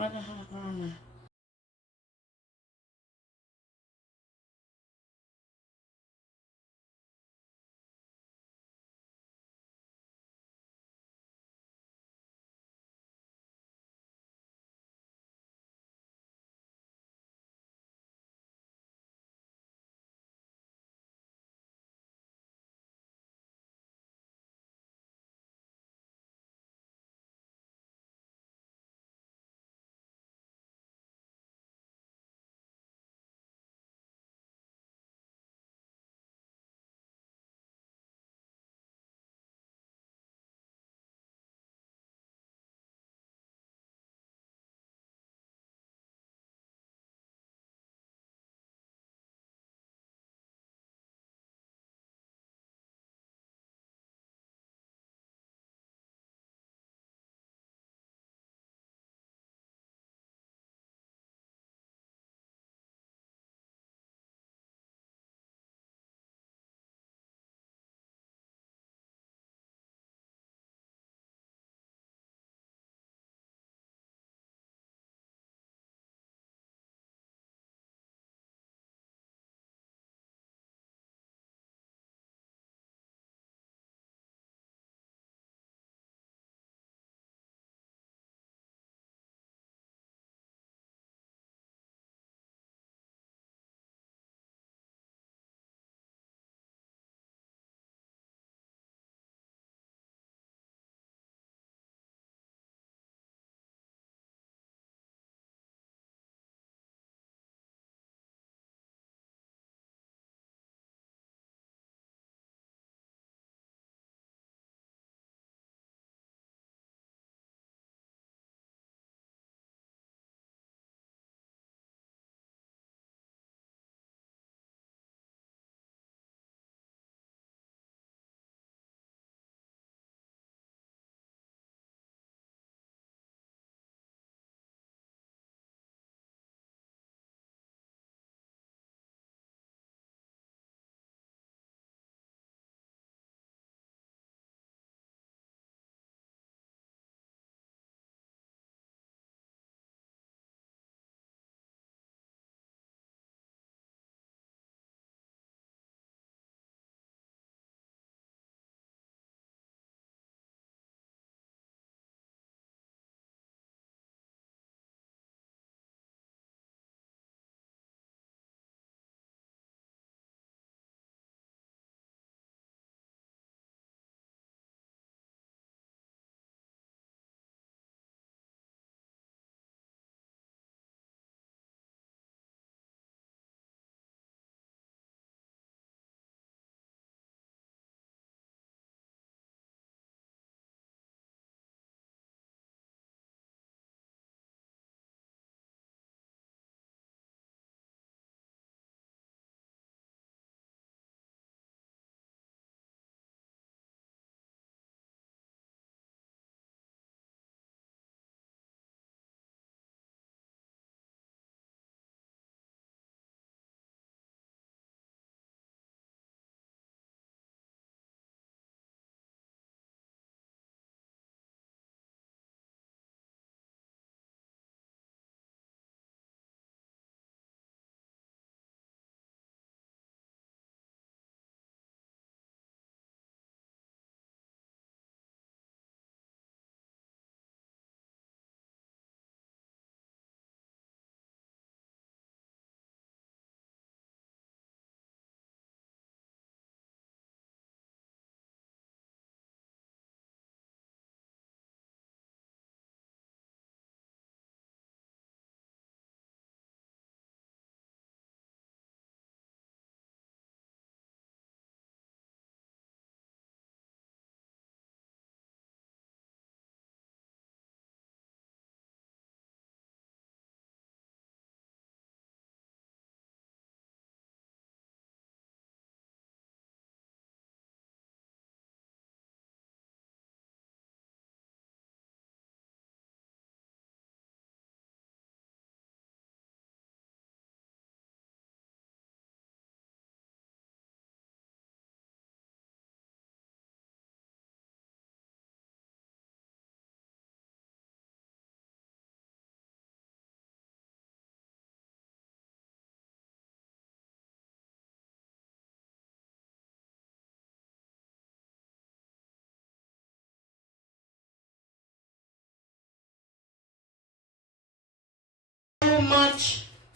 Mana.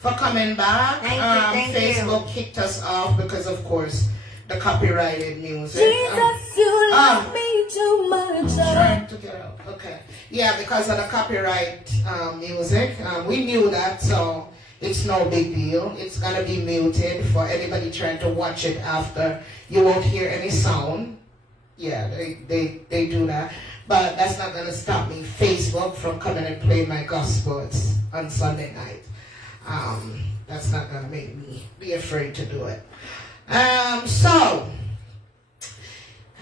for coming back. Thank Facebook kicked us off because, of course, the copyrighted music. Jesus, you love me too much. I'm trying to get out. Okay. Yeah, because of the copyright music. We knew that, so it's no big deal. It's going to be muted for anybody trying to watch it after. You won't hear any sound. Yeah, they do that. But that's not going to stop me, Facebook, from coming and playing my gospels on Sunday night. That's not going to make me be afraid to do it. So,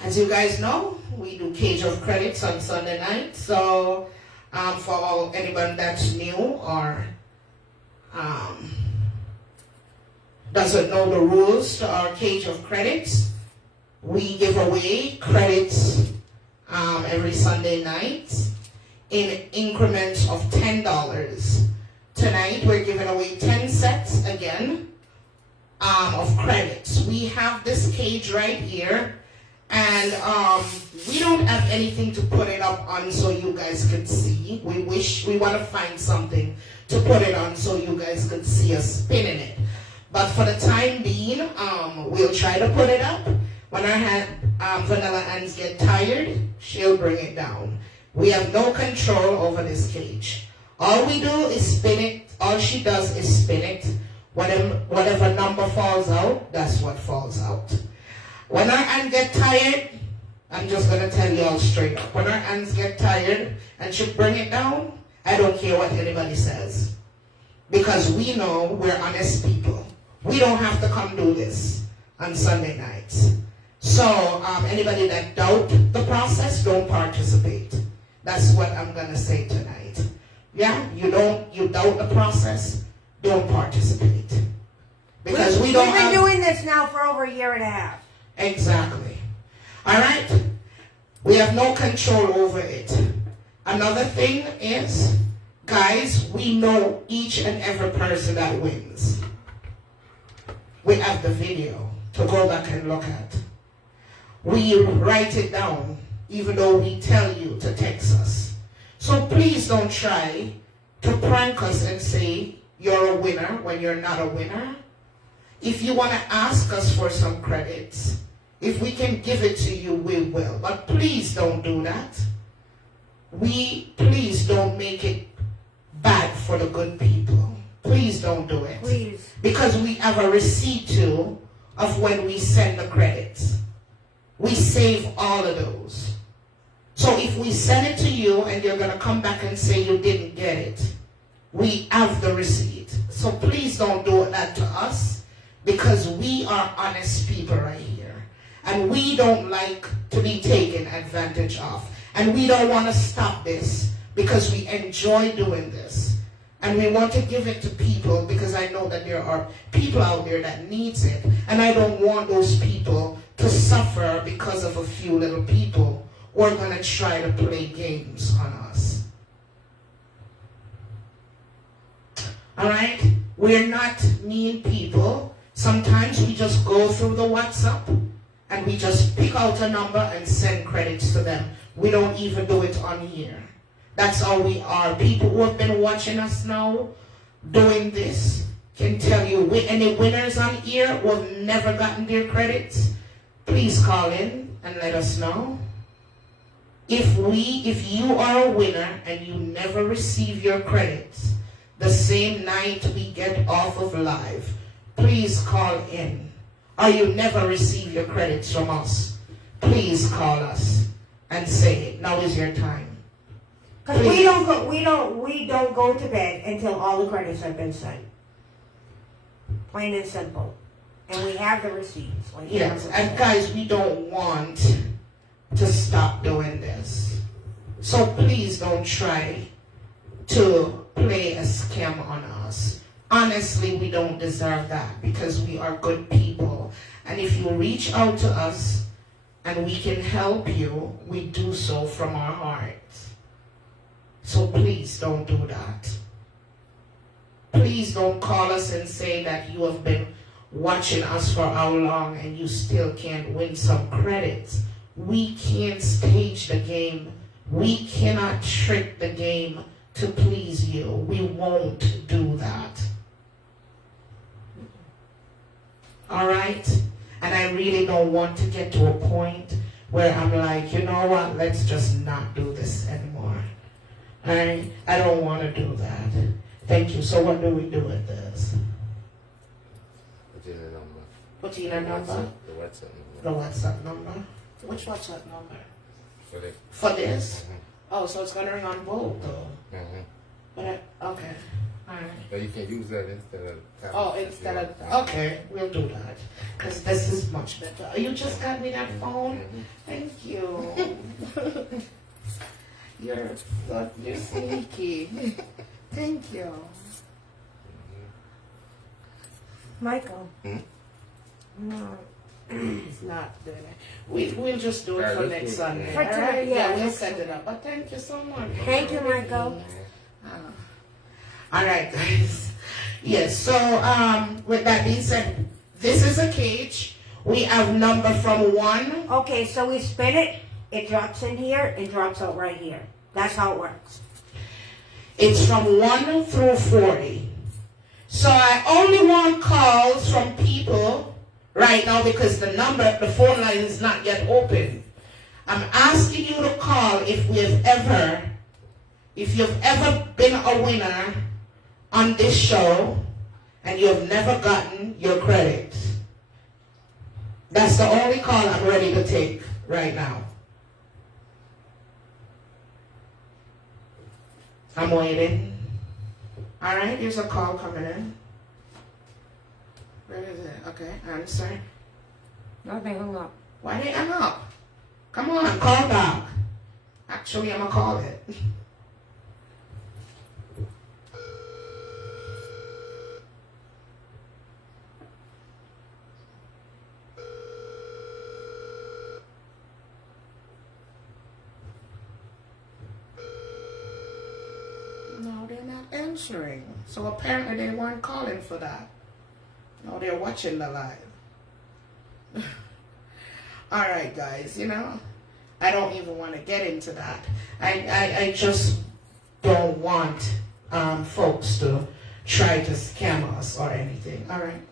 as you guys know, we do Cage of Credits on Sunday night. So, for anyone that's new or doesn't know the rules to our Cage of Credits, we give away credits every Sunday night in increments of $10. Tonight we're giving away 10 sets again of credits. We have this cage right here, and we don't have anything to put it up on so you guys could see. We want to find something to put it on so you guys could see us spinning it. But for the time being, we'll try to put it up. When our Vanilla Hands get tired, she'll bring it down. We have no control over this cage. All we do is spin it. All she does is spin it. Whatever number falls out, that's what falls out. When our hands get tired, I'm just going to tell you all straight up. When our hands get tired and she bring it down, I don't care what anybody says. Because we know we're honest people. We don't have to come do this on Sunday nights. So anybody that doubt the process, don't participate. That's what I'm going to say tonight. Yeah, you doubt the process, don't participate. Because we've been doing this now for over a year and a half. Exactly. All right? We have no control over it. Another thing is, guys, we know each and every person that wins. We have the video to go back and look at. We write it down, even though we tell you to text us. So please don't try to prank us and say you're a winner when you're not a winner. If you want to ask us for some credits, if we can give it to you, we will. But please don't do that. Please don't make it bad for the good people. Please don't do it. Please. Because we have a receipt too of when we send the credits. We save all of those. So if we send it to you and you're going to come back and say you didn't get it, we have the receipt. So please don't do that to us, because we are honest people right here. And we don't like to be taken advantage of. And we don't want to stop this because we enjoy doing this. And we want to give it to people because I know that there are people out there that needs it. And I don't want those people to suffer because of a few little people who are going to try to play games on us. All right? We're not mean people. Sometimes we just go through the WhatsApp and we just pick out a number and send credits to them. We don't even do it on here. That's how we are. People who have been watching us now doing this can tell you, any winners on here who have never gotten their credits, please call in and let us know. If you are a winner and you never receive your credits the same night we get off of live, please call in. Or you never receive your credits from us, please call us and say, now is your time. Because we don't go to bed until all the credits have been sent. Plain and simple. And we have the receipts. Like yes, and guys, we don't want to stop doing this. So please don't try to play a scam on us. Honestly, we don't deserve that because we are good people. And if you reach out to us and we can help you, we do so from our hearts. So please don't do that. Please don't call us and say that you have been watching us for how long and you still can't win some credits. We can't stage the game. We cannot trick the game to please you. We won't do that. All right? And I really don't want to get to a point where I'm like, you know what, let's just not do this anymore. All right? I don't want to do that. Thank you. So what do we do with this? Put in a number. Put in a number? The WhatsApp number. The WhatsApp number? Which WhatsApp number? For the, For this? Mhm. Oh, so it's going to ring on both, though. Mhm. But okay. All right. But you can use that instead of tablet Oh, if you instead want. of, okay, we'll do that. Because this is much better. Oh, you just got me that phone? Mhm. Thank you. You're sneaky. Thank you. Michael. Hmm? No. It's not there. We'll just do it Right, for let's next do it. Sunday. For all today, right? yeah, We'll next set it Sunday. up. But thank you so much. Thank you, Michael. All right, guys. Yes, so with that being said, this is a cage. We have number from 1. Okay, so we spin it, it drops in here, it drops out right here. That's how it works. It's from 1 through 40. So I only want calls from people right now because the phone line is not yet open. I'm asking you to call if you've ever been a winner on this show and you have never gotten your credit. That's the only call I'm ready to take right now. I'm waiting. All right, here's a call coming in. Where is it? Okay, answer. No, they hung up. Why they hang up? Come on, call back. Actually, I'm gonna call it. No, they're not answering. So apparently they weren't calling for that. No, they're watching the live. All right, guys, I don't even want to get into that. I just don't want folks to try to scam us or anything. All right.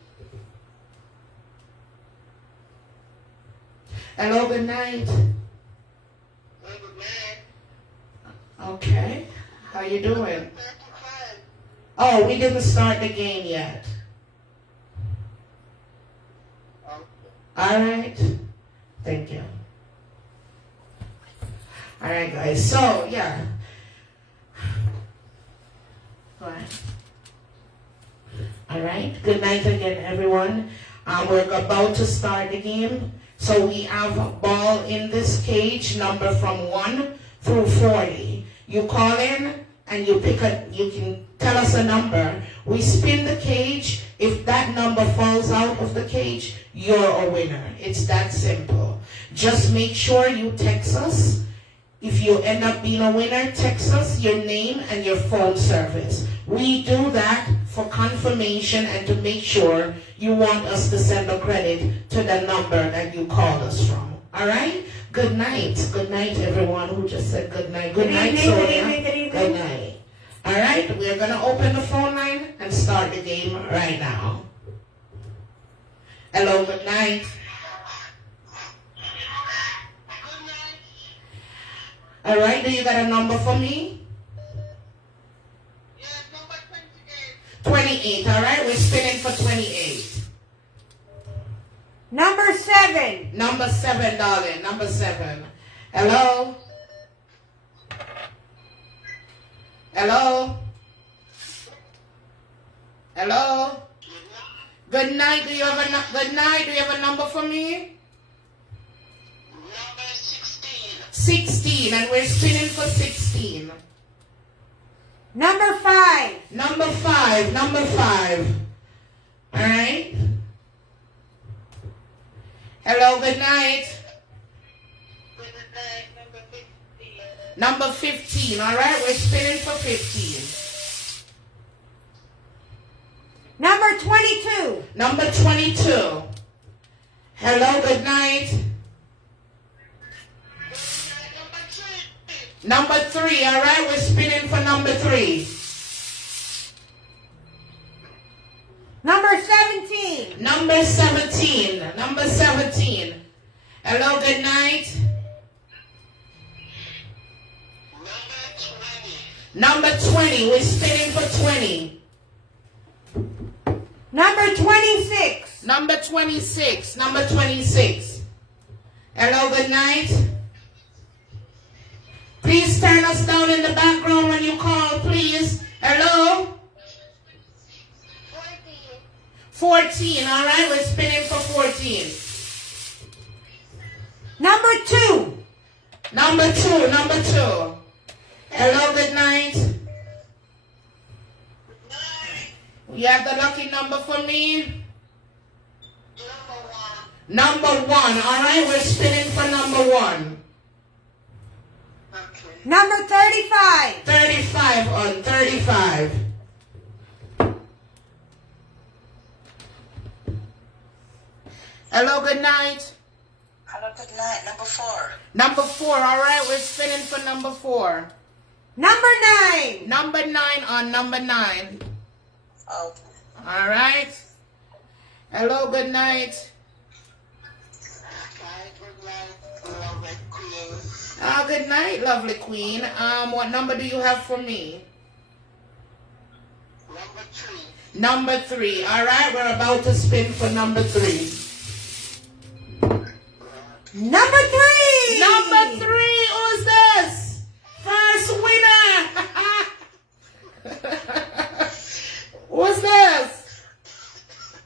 Hello, good night. Okay. How you doing? Oh, we didn't start the game yet. All right. Thank you. All right, guys. So, yeah. Go ahead. All right. Good night again, everyone. We're about to start the game. So we have a ball in this cage, number from 1 through 40. You call in and you can tell us a number. We spin the cage. If that number falls out of the cage, you're a winner. It's that simple. Just make sure you text us. If you end up being a winner, text us your name and your phone service. We do that for confirmation and to make sure you want us to send a credit to the number that you called us from. All right? Good night. Good night, everyone who just said good night. Good night, Sonia. Good night. All right? We're going to open the phone line and start the game right now. Hello, good night. All right, do you got a number for me? Yes, number 28. 28, all right? We're spinning for 28. Number 7. Number 7, darling. Number 7. Hello? Hello? Hello? Good night. Do you have a number for me? Number 16. 16, and we're spinning for 16. Number 5. Number 5. All right? Hello, good night. Good night, number 15. Number 15, all right? We're spinning for 15. Number 22. Number 22. Hello, good night. Number 3, all right? We're spinning for number 3. Number 17. Number 17. Hello, good night. Number 20. Number 20. We're spinning for 20. Number 26. Number 26. Number 26. Hello, good night. Please turn us down in the background when you call, please. Hello? 14. All right, we're spinning for 14. Number 2. Number 2. Number 2. Hello, good night. You have the lucky number for me? Number 1. Number 1. All right, we're spinning for number 1. Okay. Number 35. 35 on 35. Hello, good night. Hello, good night. Number 4. Number 4. All right, we're spinning for number 4. Number 9. Number 9 on number 9. Oh. All right. Hello, good night. Hi, good night. Lovely queen. Good night, lovely queen. What number do you have for me? Number 3. Number 3. All right, we're about to spin for number 3. Number 3. Number 3. Who's this? First winner. Who's this?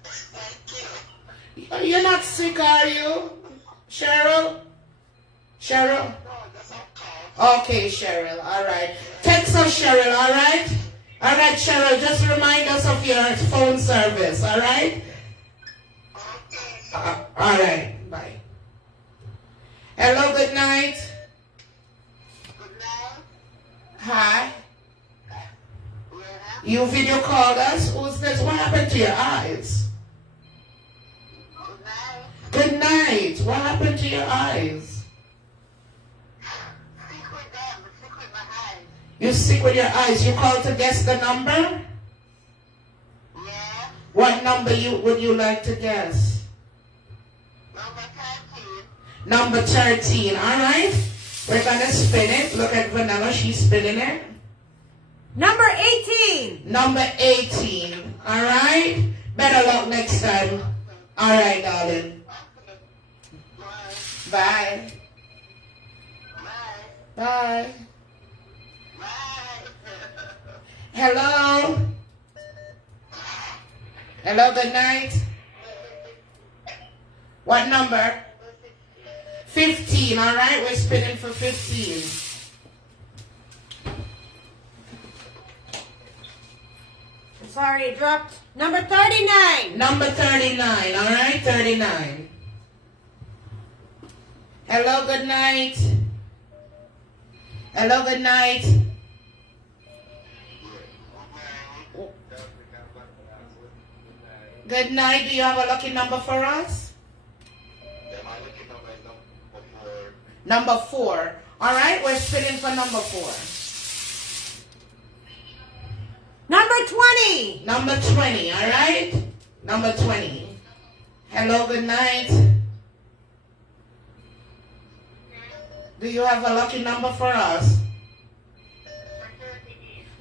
Thank you. You're not sick, are you? Cheryl? Cheryl? No, that's not called. Okay, Cheryl. All right. Text us, Cheryl. All right? All right, Cheryl. Just remind us of your phone service. All right? Okay. All right. Bye. Hello, good night. Good night. Hi. Yeah. You video called us? Who's this? What happened to your eyes? Good night. Good night. What happened to your eyes? Sick with them. Sick with my eyes. You sick with your eyes. You called to guess the number? Yeah. What number would you like to guess? Number 13. Number 13. All right. We're going to spin it. Look at Vanilla. She's spinning it. Number 18. Number 18. All right. Better luck next time. All right, darling. Okay. Bye. Bye. Bye. Bye. Bye. Hello. Hello, good night. What number? 15. All right. We're spinning for 15. Sorry, it dropped. Number 39. Number 39. All right. 39. Hello, good night. Hello, good night. Good night. Do you have a lucky number for us? Number 4. All right. We're spinning for number 4. Number 20. Number 20, all right? Number 20. Hello, good night. Do you have a lucky number for us?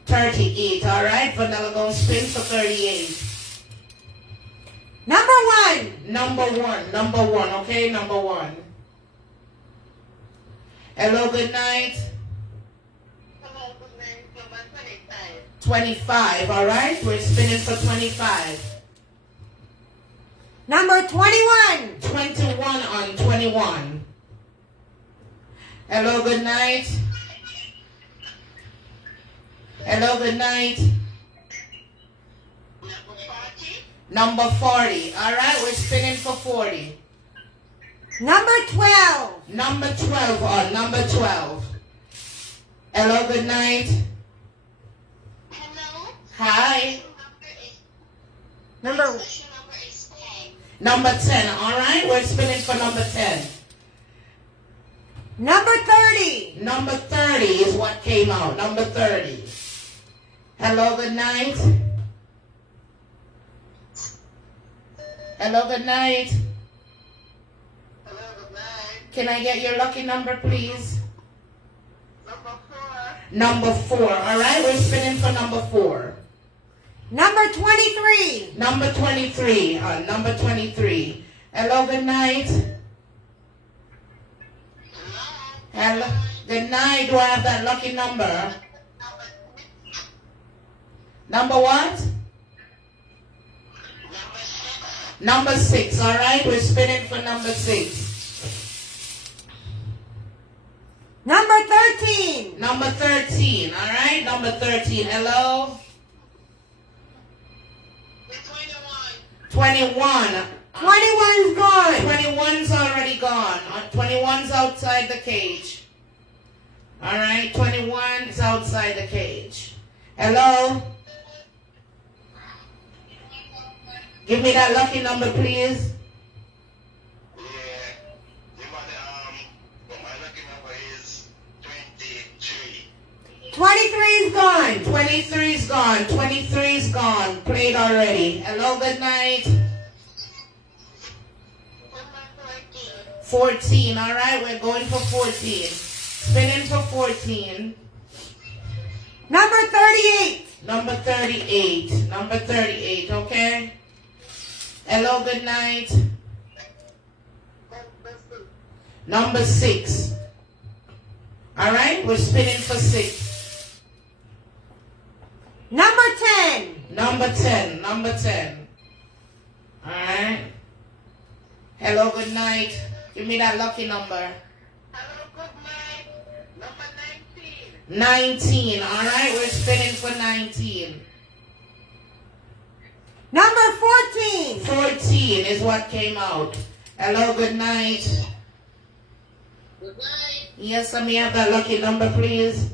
38, all right? Vanilla gonna spin for 38. Number 1. Number one, okay? Number 1. Hello, good night. Hello, good night. Number 25. 25, all right? We're spinning for 25. Number 21. 21 on 21. Hello, good night. Hello, good night. Number 40. Number 40. All right, we're spinning for 40. Number 12. Number 12 on number 12. Hello, good night. Hello. Hi. Number Special number is 10. Number 10. All right, we're spinning for number 10. Number 30. Number 30 is what came out. Number 30. Hello, good night. Hello, good night. Hello, good night. Can I get your lucky number, please? Number 4. Number 4. All right, we're spinning for number 4. Number 23. Number 23. Number 23. Hello, good night. Hello, good night. Do I have that lucky number? Number what? Number 6. All right, we're spinning for number 6. Number 13. Number 13. All right, number 13. Hello. 21. 21. 21's gone. 21's already gone. 21's outside the cage. All right, 21 is outside the cage. Hello? Give me that lucky number, please. Yeah. You want my lucky number is 23. 23's gone. 23's gone. 23's gone. Played already. Hello, good night. Number 14. 14. All right, we're going for 14. Spinning for 14. Number 38. Number 38. Number 38, okay? Hello, good night. Number 6. All right, we're spinning for 6. Number 10. Number 10. Number 10. All right. Hello, good night. Give me that lucky number. Hello, good night. Number 19. 19. All right, we're spinning for 19. Number 14. 14 is what came out. Hello, good night. Good night. Yes, let me have that lucky number, please.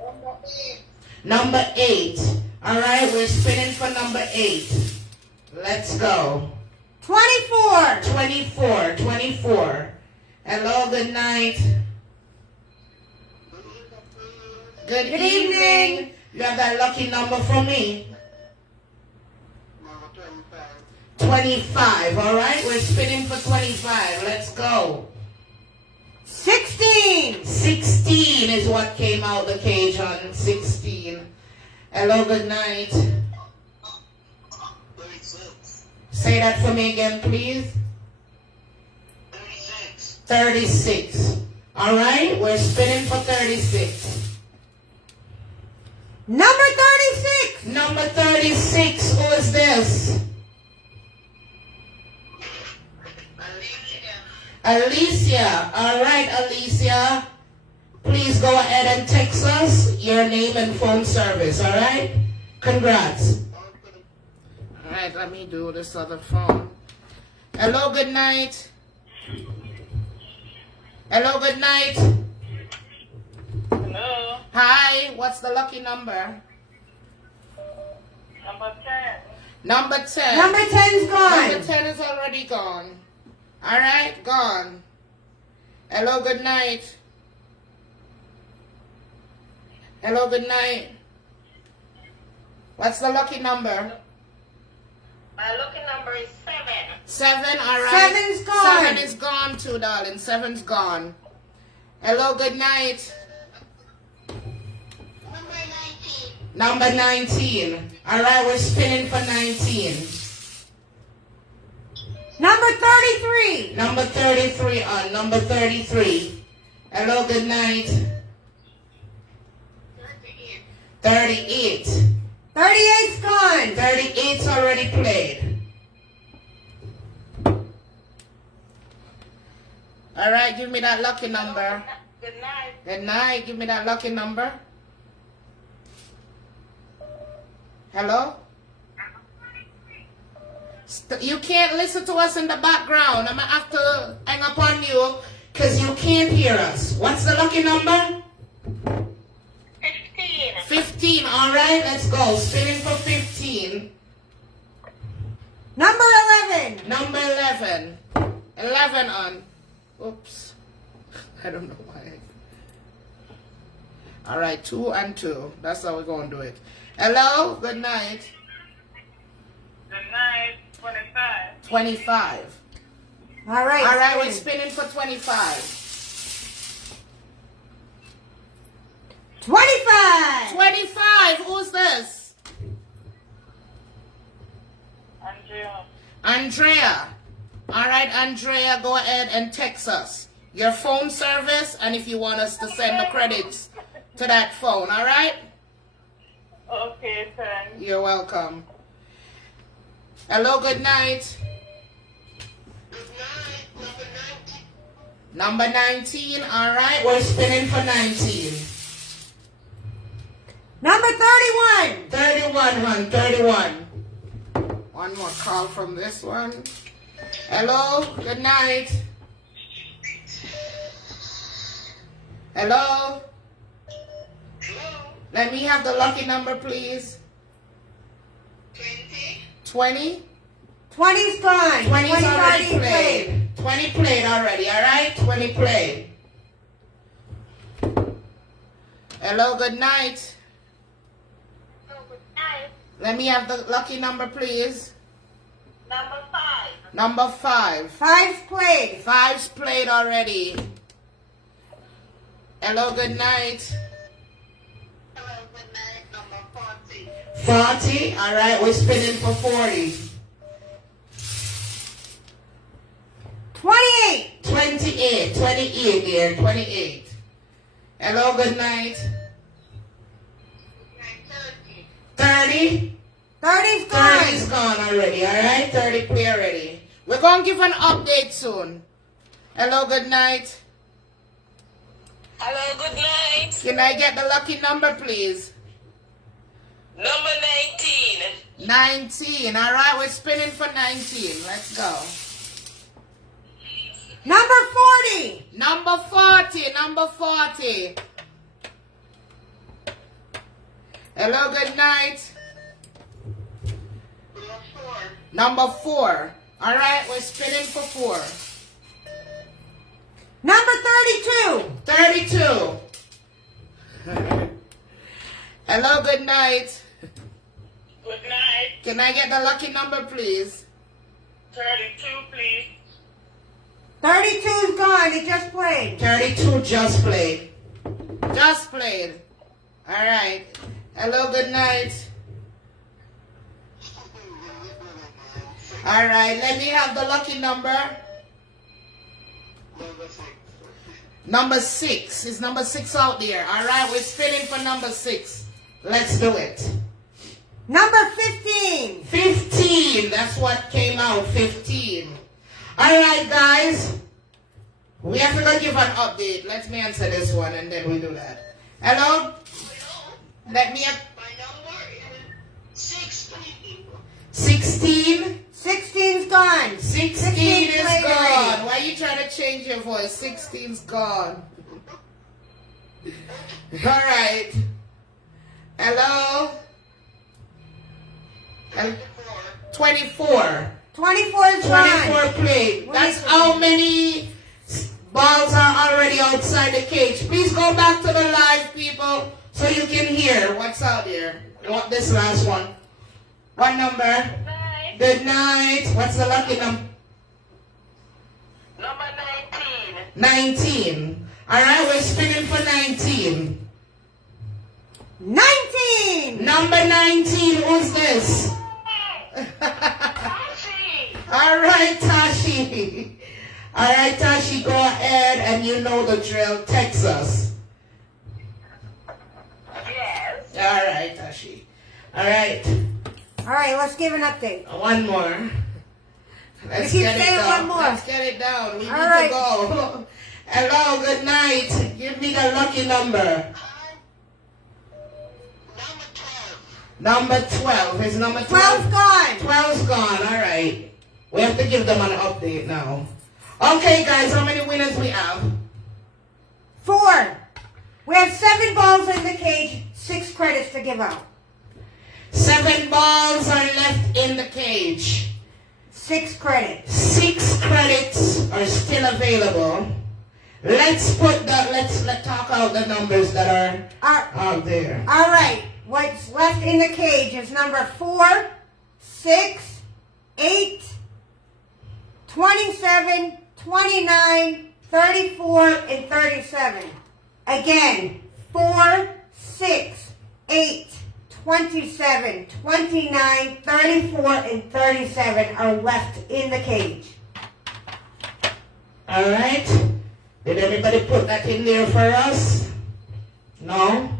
Number 8. Number 8. All right, we're spinning for number 8. Let's go. 24. 24. 24. Hello, good night. Good Good evening. evening. You have that lucky number for me. Number 25. 25. All right, we're spinning for 25. Let's go. 16. 16 is what came out the cage on 16. Hello, good night. 36. Say that for me again, please. 36. 36. All right, we're spinning for 36. Number 36. Number 36, who is this? Alicia. All right, Alicia. Please go ahead and text us your name and phone service, all right? Congrats. All right, let me do this other phone. Hello, good night. Hello, good night. Hello. Hi, what's the lucky number? Number 10. Number 10. Number 10's gone. Number 10 is already gone. All right, gone. Hello, good night. Hello, good night. What's the lucky number? My lucky number is 7. 7, all right. 7's gone. 7 is gone too, darling. 7's gone. Hello, good night. Number 19. Number 19. All right, we're spinning for 19. Number 33. Number 33 on. Number 33. Hello, good night. 38. 38. 38's gone. 38's already played. All right, give me that lucky number. Good night. Good night. Give me that lucky number. Hello? You can't listen to us in the background. I'm going to have to hang up on you because you can't hear us. What's the lucky number? 15. 15. All right, let's go. Spinning for 15. Number 11. Number 11. 11 on. Oops. I don't know why. All right, 2 and 2. That's how we're going to do it. Hello, good night. Good night. 25. 25. All right. All right, we're spin. spinning for 25. 25. 25, who's this? Andrea. Andrea. All right, Andrea, go ahead and text us your phone service and if you want us to send the credits to that phone, all right? Okay, thanks. You're welcome. Hello, good night. Good night, Number number 19. 19, all right, we're spinning for 19. Number 31. 31, hon, 31. One more call from this one. Hello, good night. Hello? Hello. Let me have the lucky number, please. 20. 20? 20's gone. 20's 20's already played. 20 played already, all right? 20 played. Hello, good night. Oh, good night. Let me have the lucky number, please. Number 5. Number 5. 5's played. 5's played already. Hello, good night. Hello, good night, number 40. 40, all right, we're spinning for 40. 28. 28, 28 there, 28. Hello, good night. 30. 30's gone. 30's gone already, all right? 30 play already. We're going to give an update soon. Hello, good night. Hello, good night. Can I get the lucky number, please? Number 19. 19, all right? We're spinning for 19. Let's go. Number 40. Number 40, number 40. Hello, good night. Number 4. All right, we're spinning for 4. Number 32. 32. Hello, good night. Good night. Can I get the lucky number, please? 32, please. 32's gone. It just played. 32 just played. Just played. All right. Hello, good night. All right, let me have the lucky number. Number 6. Is number 6 out there? All right, we're spinning for number 6. Let's do it. Number 15. 15. That's what came out. 15. All right, guys. We have to go give an update. Let me answer this one and then we do that. Hello? Let me have My number is 16. 16. 16's gone. 16 is played gone. already. Why are you trying to change your voice? 16's gone. All right. Hello? 24. 24's gone. 24 played. That's how many balls are already outside the cage. Please go back to the live, people, so you can hear what's out there. What this last one? What number? Good night. Good night. What's the lucky number? Number 19. 19. All right, we're spinning for 19. 19. Number 19. Who's this? Tashi. All right, Tashi. All right, Tashi, go ahead, and you know the drill. Text us. Yes. All right, Tashi. All right. All right, let's give an update. One more. Let's keep get it saying down. one more. Let's get it down. We need All right. to go. Hello, good night. Give me the lucky number. Number 12. Number 12. Is number 12's 12? gone. 12's gone. All right. We have to give them an update now. Okay, guys, how many winners we have? 4. We have 7 balls in the cage, 6 credits to give out. 7 balls are left in the cage. 6 credits. 6 credits are still available. Let's talk out the numbers that are out there. All right, what's left in the cage is number 4, 6, 8, 27, 29, 34, and 37. Again, 4, 6, 8, 27, 29, 34, and 37 are left in the cage. All right. Did anybody put that in there for us? No?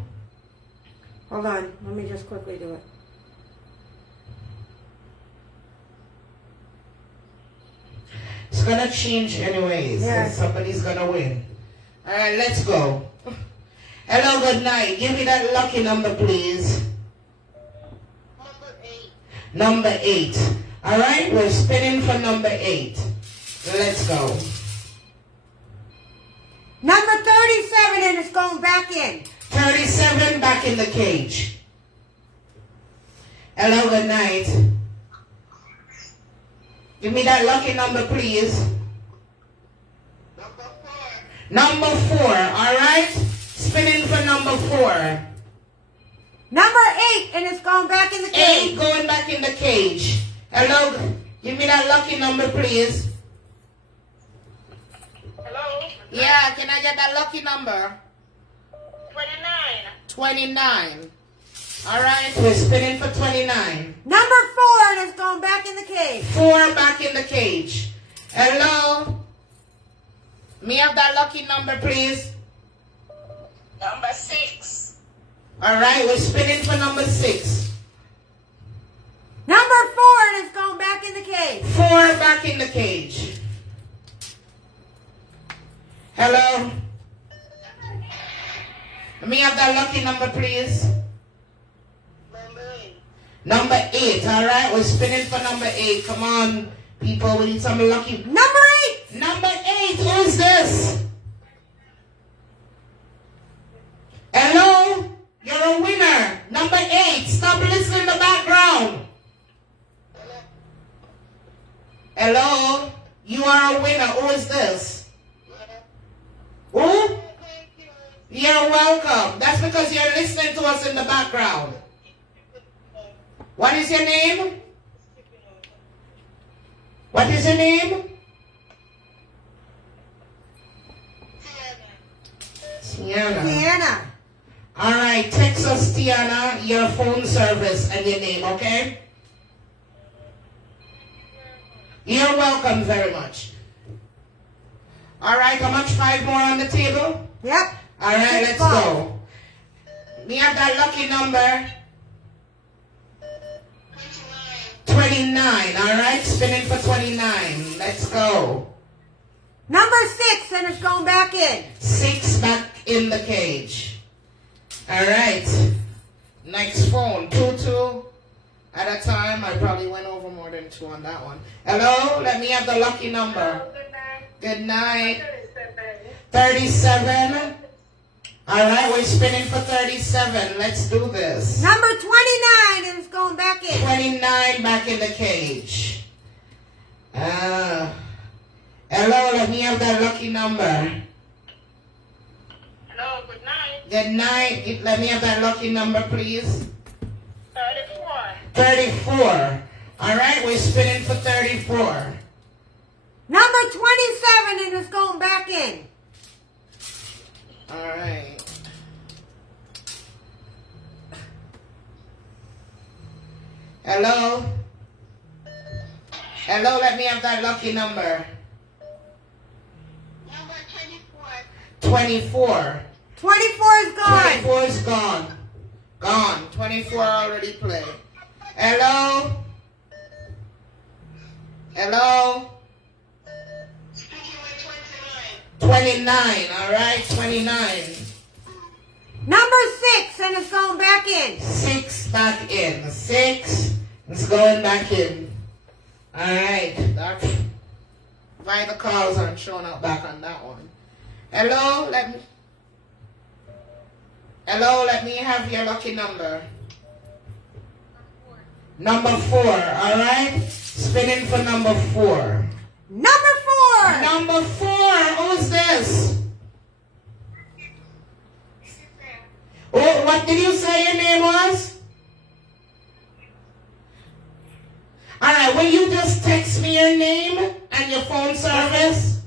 Hold on, let me just quickly do it. It's gonna change anyways. Yeah. And somebody's gonna win. All right, let's go. Hello, good night. Give me that lucky number, please. Number 8. Number 8. All right, we're spinning for number 8. Let's go. Number 37, and it's going back in. 37 back in the cage. Hello, good night. Give me that lucky number, please. Number 4. Number 4, all right? Spinning for number 4. Number 8, and it's going back in the 8 cage. going back in the cage. Hello, give me that lucky number, please. Hello? Yeah, can I get that lucky number? 29. 29. All right, we're spinning for 29. Number 4, and it's going back in the cage. 4 back in the cage. Hello? Me have that lucky number, please. Number 6. All right, we're spinning for number 6. Number 4, and it's going back in the cage. 4 back in the cage. Hello? Let me have that lucky number, please. Number 8. Number 8, all right? We're spinning for number 8. Come on, people, we need some lucky. Number 8. Number 8, who's this? Hello? You're a winner. Number 8, stop listening in the background. Hello? You are a winner. Who is this? Who? Thank you. You're welcome. That's because you're listening to us in the background. What is your name? What is your name? Tiana. Tiana. All right, text us, Tiana, your phone service and your name, okay? You're welcome very much. All right, how much? 5 more on the table? Yep. All right, let's 6 balls. go. We have that lucky number. 29, all right? Spinning for 29. Let's go. Number 6, and it's going back in. 6 back in the cage. All right. Next phone. 2 at a time. I probably went over more than 2 on that one. Hello? Let me have the lucky number. Good night. 37. All right, we're spinning for 37. Let's do this. Number 29, and it's going back in. 29 back in the cage. Hello, let me have that lucky number. Hello, good night. Good night. Let me have that lucky number, please. 34. 34. All right, we're spinning for 34. Number 27, and it's going back in. All right. Hello? Hello, let me have that lucky number. Number 24. 24. 24 is gone. 24 is gone. Gone. 24 already played. Hello? Hello? Speaking with 29. 29. All right, 29. Number 6, and it's going back in. 6 back in. 6 is going back in. All right. That's why the calls aren't showing up back on that one. Hello, let me have your lucky number. Number 4, all right? Spinning for number 4. Number 4. Number 4, who's this? Oh, what did you say your name was? All right, will you just text me your name And your phone service?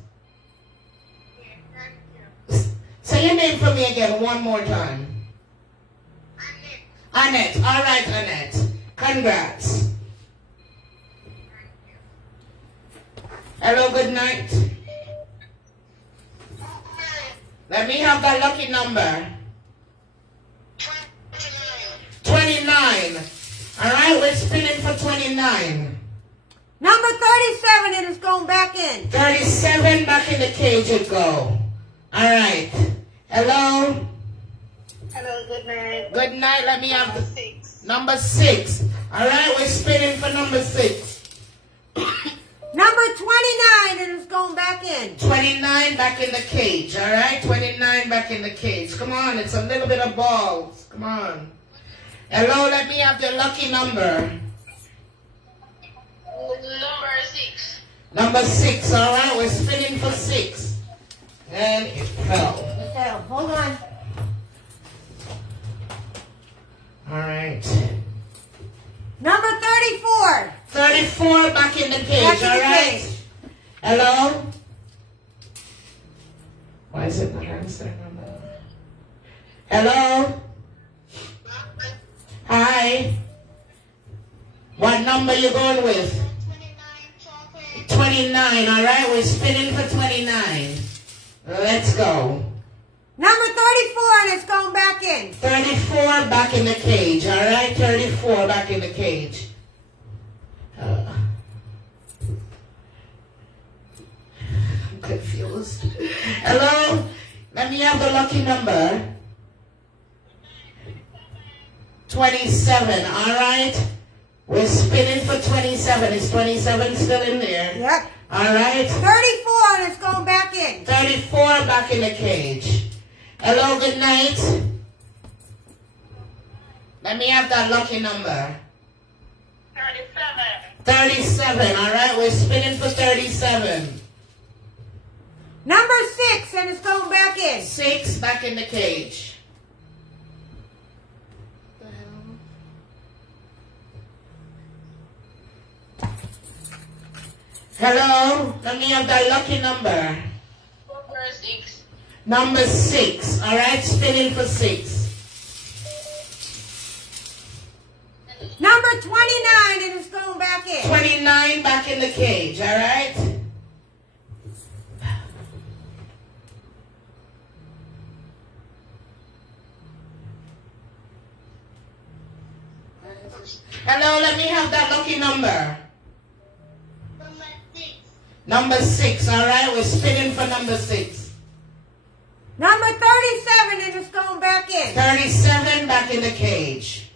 Say your name for me again one more time. Annette. All right, Annette. Congrats. Hello, good night. Let me have that lucky number. 29. All right, we're spinning for 29. Number 37, and it's going back in. 37, back in the cage it go. All right. Hello. Hello, good night. Good night. Let me have the 6. number 6. All right, we're spinning for number 6. Number 29, and it's going back in. 29 back in the cage. All right, 29 back in the cage. Come on, it's a little bit of balls. Come on. Hello, let me have the lucky number. Number 6. Number 6. All right, we're spinning for 6. And it fell. So, hold on. All right. Number 34. 34 back in the cage. Back in All the right. cage. Hello. Why is it not answering? Hello. Hi. What number you going with? 29. All right, we're spinning for 29. Let's go. Number 34, and it's going back in. 34 back in the cage. All right, 34 back in the cage. I'm confused. Hello? Let me have the lucky number. 27. All right. We're spinning for 27. Is 27 still in there? Yep. All right. 34, and it's going back in. 34 back in the cage. Hello, good night. Let me have that lucky number. 37. 37, all right? We're spinning for 37. Number 6, and it's going back in. 6 back in the cage. Hello? Let me have that lucky number. Number 6. Number 6, all right? Spinning for 6. Number 29, and it's going back in. 29 back in the cage, all right? Hello, let me have that lucky number. Number 6. Number 6, all right? We're spinning for number 6. Number 37, and it's going back in. 37 back in the cage.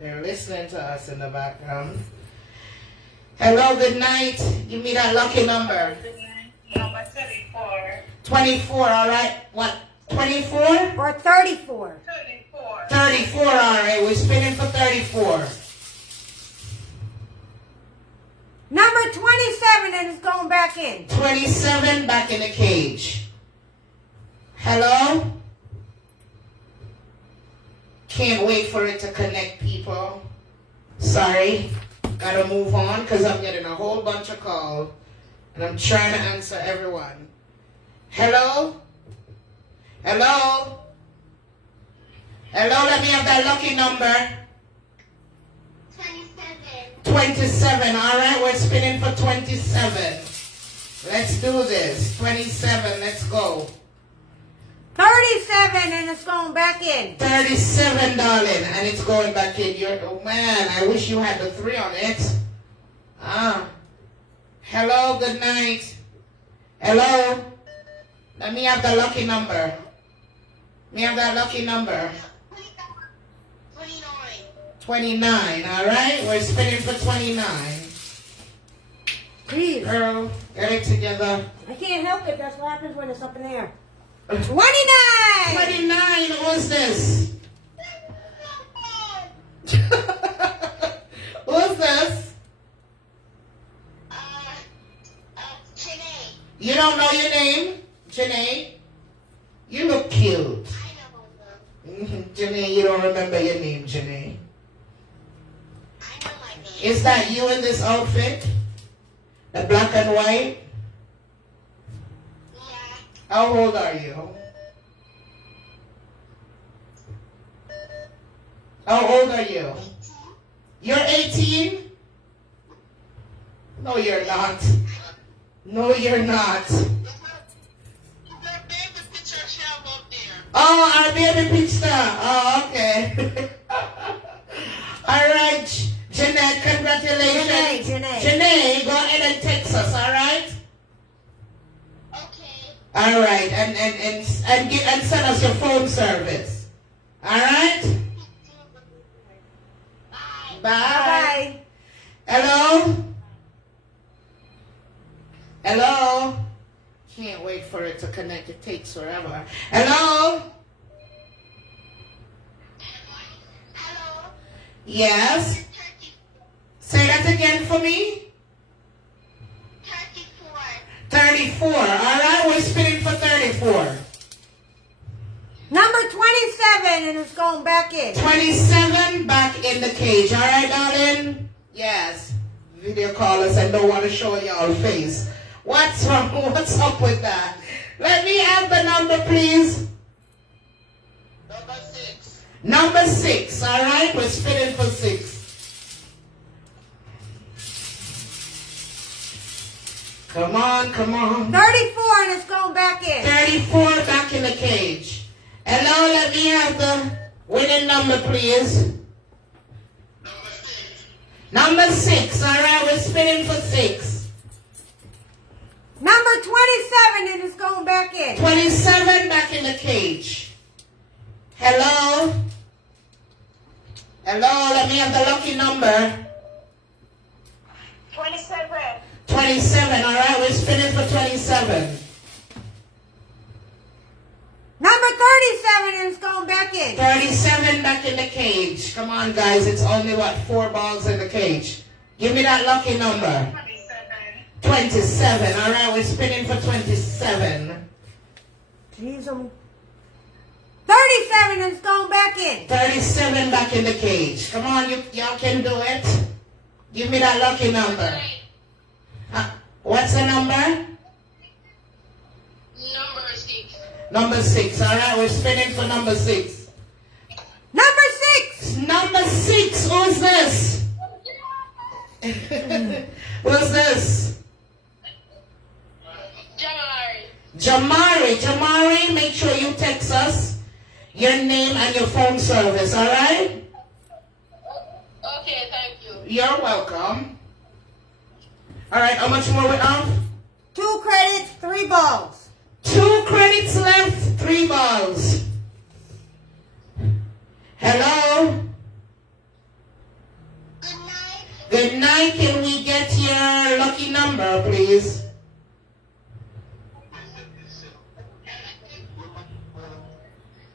They're listening to us in the background. Hello, good night. Give me that lucky number. Number 34. 24, all right? What? 24? Or 34. 34. 34, all right. We're spinning for 34. Number 27, and it's going back in. 27 back in the cage. Hello? Can't wait for it to connect, people. Sorry. Gotta move on because I'm getting a whole bunch of calls. And I'm trying to answer everyone. Hello? Hello? Hello, let me have that lucky number. 27. 27, all right? We're spinning for 27. Let's do this. 27, let's go. 37, and it's going back in. $37, and it's going back in. Oh man, I wish you had the 3 on it. Hello, good night. Hello? Let me have the lucky number. Let me have that lucky number. 29. 29, all right? We're spinning for 29. Please. Girl, get it together. I can't help it. That's what happens when it's up in the air. 29! 29, what's this? What's this? Janae. You don't know your name, Janae? You look remember your name, Janae. I know my name. Is that you in this outfit? The black and white? Yeah. How old are you? How old are you? 18. You're 18? No, you're not. No, you're not. The baby picture she have up there. Oh, our baby pizza. Oh, okay. All right, Jeanette, congratulations. Janae. Go ahead and text us, all right? Okay. All right, and send us your phone service. All right? Bye. Bye. Bye. Hello? Hello? Can't wait for it to connect. It takes forever. Hello? Hello. Yes? 30, Say that again for me. 34. 34. All right, we're spinning for 34. Number 27, and it's going back in. 27 back in the cage. All right, darling? Yes. Video call us and don't want to show y'all face. What's wrong? What's up with that? Let me have the number, please. Number 6. Number 6. All right, we're spinning for 6. Come on, come on. 34, and it's going back in. 34 back in the cage. Hello, let me have the winning number, please. Number 6. Number 6. All right, we're spinning for 6. Number 27, and it's going back in. 27 back in the cage. Hello? Hello, let me have the lucky number. 27. 27, all right, we're spinning for 27. Number 37, and it's going back in. 37 back in the cage. Come on, guys, it's only, 4 balls in the cage. Give me that lucky number. 27, all right, we're spinning for 27. Jeez, 37, and it's going back in. 37 back in the cage. Come on, y'all can do it. Give me that lucky number. What's the number? Number 6. Number 6. All right, we're spinning for number 6. Number 6. Number 6. Who's this? Who's this? Jamari. Jamari, make sure you text us your name and your phone service. All right? Okay, thank you. You're welcome. All right, how much more we have? 2 credits, 3 balls. 2 credits left, 3 balls. Hello? Good night. Good night. Can we get your lucky number, please?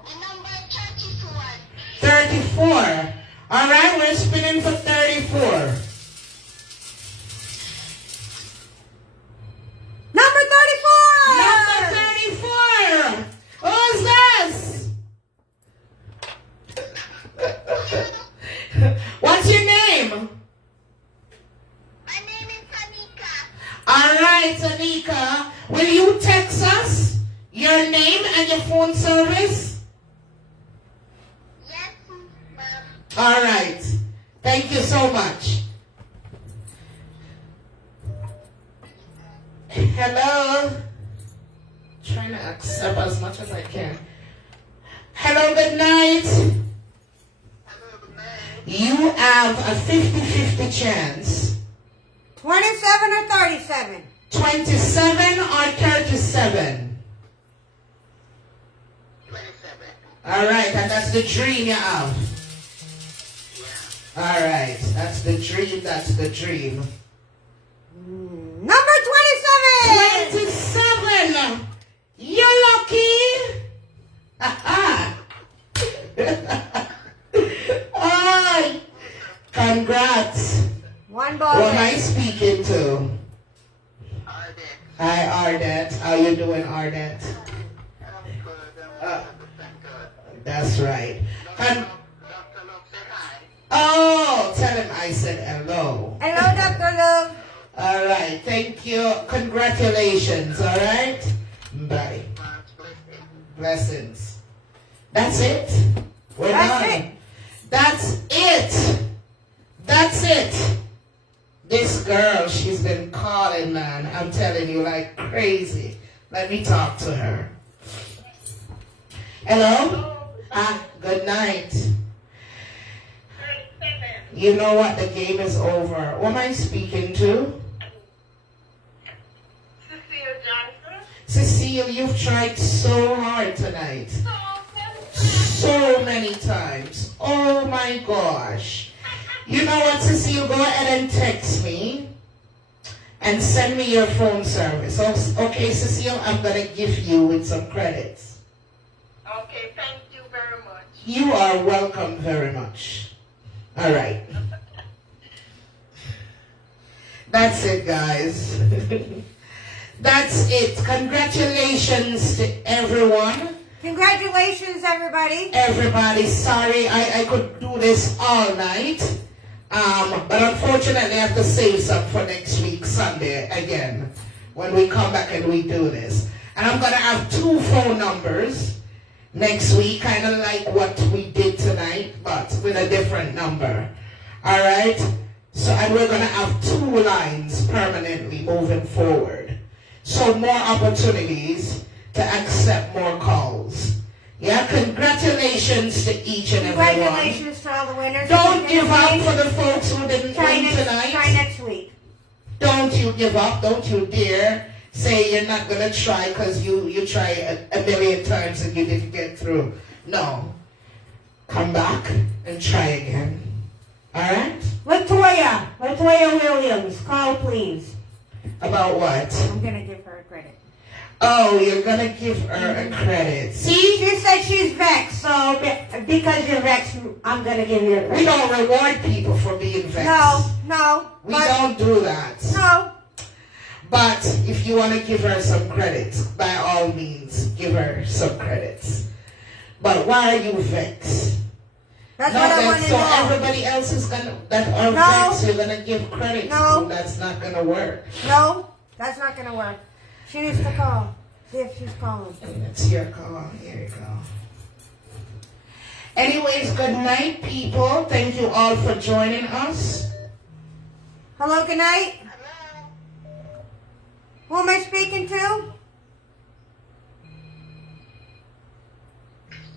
The number 34. 34. All right, we're spinning for 34. Number 34. Number 34. Who's this? What's your name? My name is Anika. All right, Anika. Will you text us your name and your phone service? Yes, ma'am. All right. Thank you so much. Hello. Trying to accept as much as I can. Hello, good night. Hello, good night. You have a 50-50 chance. 27 or 37. 27 or 37. 27. All right, and that's the dream you have. Yeah. All right, that's the dream, that's the dream. Number 27. 27! You're lucky! Oh, congrats. 1 ball. Who am I speaking to? Arden. Hi, Ardet. How you doing, Ardet? I'm good. Uh, Thank God. That's right. Oh, tell him I said hello. Hello, Dr. Love. All right, thank you. Congratulations, all right? Bye. Blessings. That's it. We're That's done. it. That's it. That's it. This girl, she's been calling, man. I'm telling you, like crazy. Let me talk to her. Hello? Good night. You know what? The game is over. Who am I speaking to? Cecile Johnson. Cecile, you've tried so hard tonight. So many times. Oh my gosh. You know what, Cecile? Go ahead and text me and send me your phone service. Okay, Cecile, I'm going to give you with some credits. Okay, thank you very much. You are welcome very much. All right. That's it, guys. That's it. Congratulations to everyone. Congratulations, everybody. Everybody, sorry I could do this all night. But unfortunately I have to save some for next week, Sunday, again, when we come back and we do this. And I'm going to have 2 phone numbers next week, kind of like what we did tonight, but with a different number. All right? So, and we're going to have 2 lines permanently moving forward. So more opportunities to accept more calls. Yeah, congratulations to each and every one. Congratulations to all the winners. Don't give up for the folks who didn't win tonight. Try next week. Don't you give up. Don't you dare say you're not going to try because you try a million times and you didn't get through. No. Come back and try again. All right? Latoya Williams, call please. About what? I'm going to give her a credit. Oh, you're going to give her a credit. See? She said she's vexed, so because you're vexed, I'm going to give you a credit. We don't reward people for being vexed. No. We don't do that. No. But if you want to give her some credits, by all means, give her some credits. But why are you vexed? That's what I want to so know. everybody else is gonna vexed, you're gonna give credits. No. To. That's not gonna work. No, that's not going to work. She needs to call. See if she's calling. It's your call. Here you go. Anyways, good night, people. Thank you all for joining us. Hello, good night. Hello. Who am I speaking to?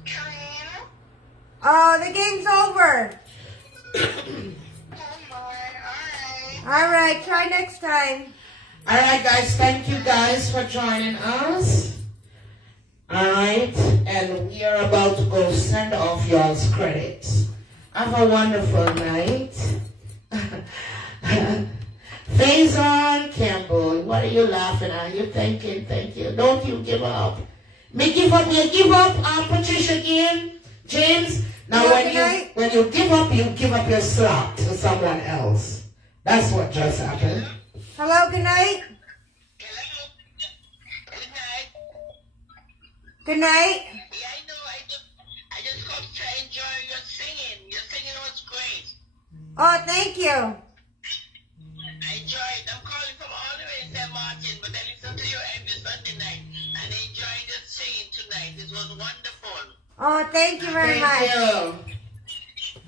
Karina. The game's over. Oh my, alright. All right, try next time. All right, guys. Thank you guys for joining us. All right, and we are about to go send off y'all's credits. Have a wonderful night. Faison Campbell, what are you laughing at? You thinking, thank you. Don't you give up. Me give up, you give up, Patricia again. James, now when you give up your slot to someone else. That's what just happened. Hello, good night. Hello. Good night. Good night. Yeah, I know. I just come to enjoy your singing. Your singing was great. Oh, thank you. I enjoyed. I'm calling from all the way in St. Martin, but I listen to you every Sunday night and I enjoyed the singing tonight. It was wonderful. Oh, thank you very much. Thank you.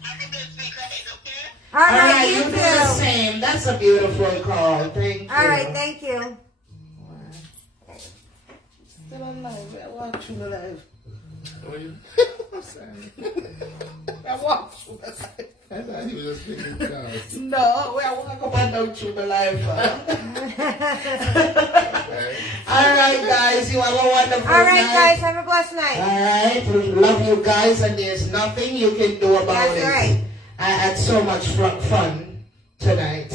Have a good week ahead, okay? All right, you you do too. the same. That's a beautiful call. Thank you. All right, thank you. Still alive. I watch you alive. What are you? I'm sorry. I watch you alive. I thought you were just speaking cars. No, I walk up and down you alive. Right? All right, guys. You have a wonderful All right, night. guys, have a blessed night. All right. We love you guys, and there's nothing you can do about That's it. right. I had so much fun tonight,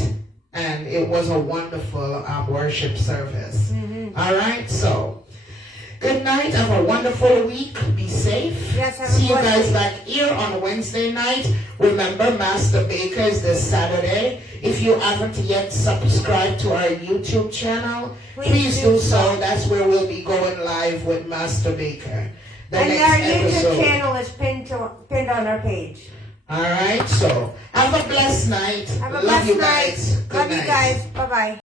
and it was a wonderful worship service. All right, so good night. Have a wonderful week. Be safe. Yes, have a See you blessed guys week. back here on Wednesday night. Remember, Master Baker's this Saturday. If you haven't yet subscribed to our YouTube channel, please do so. That's where we'll be going live with Master Baker. The And next our YouTube episode. channel is pinned on our page. All right, so have a blessed night. Have a Love blessed you night. guys. Good Love you night. guys. Bye bye.